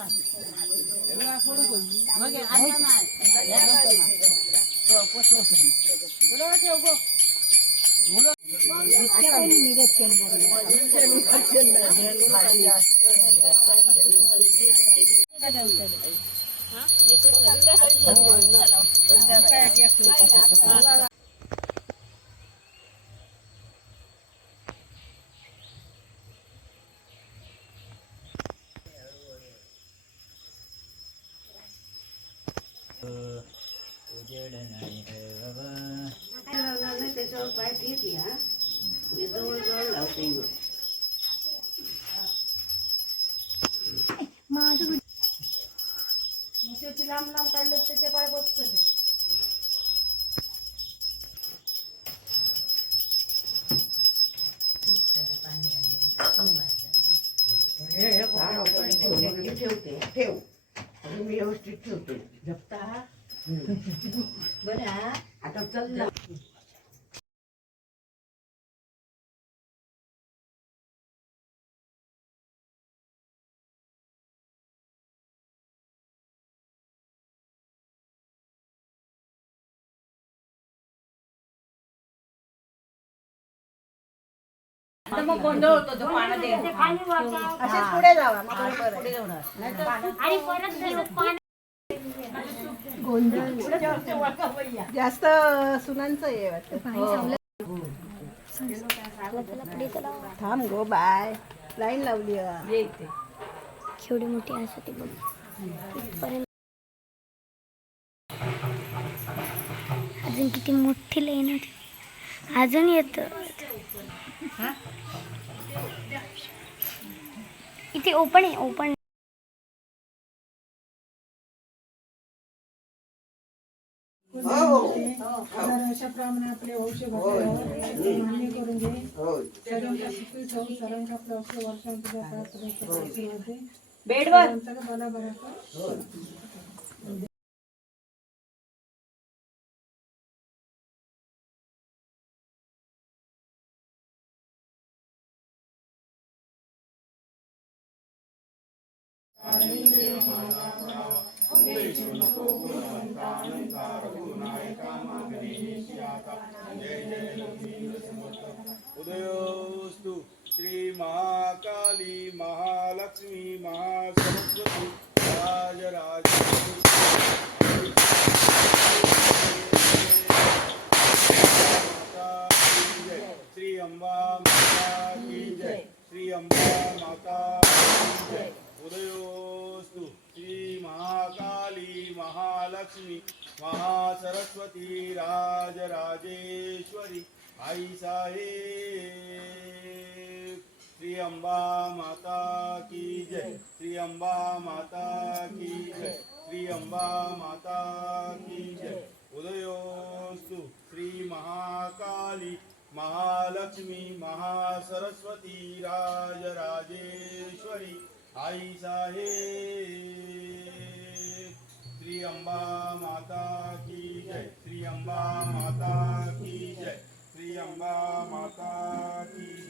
なぜか。उजेड नाही बाबा त्याच्यावर पाय ठेच या मी जवळ जवळ लावते मग. लांब लांब काढलं त्याचे पाय बसतं हा, आपण ठेवलं की ठेवते ठेव मी व्यवस्थित ठेवते. जपता? बरं आता चल ना असेच पुढे जावा मग बरोबर आहे. आणि परत जास्त सुनांचं आहे वाटतं. थांब गो बाय. लाईन लावली आहे. केवढी मोठी असते ती बघ. इथपर्यंत. अजून किती मोठी लाईन होती. अजून येत. इथे ओपन आहे ओपन बेडवर. सगळं उदयोस्तु श्री महाकाली महालक्ष्मी महासरस्वती राजराज श्री अम्बा माता की जय। श्री अम्बा माता की जय उदयोस्तु श्री महाकाली महालक्ष्मी महासरस्वती राजराजेश्वरी, आई साहेब। श्री अम्बा माता की जय श्री अम्बा माता की जय श्री अम्बा माता की जय। उदयोस्तु श्री महाकाली, महालक्ष्मी महासरस्वती राजराजेश्वरी, आई साहेब। श्री अम्बा माता की जय। श्री अम्बा माता की जय। श्री अम्बा माता की जय।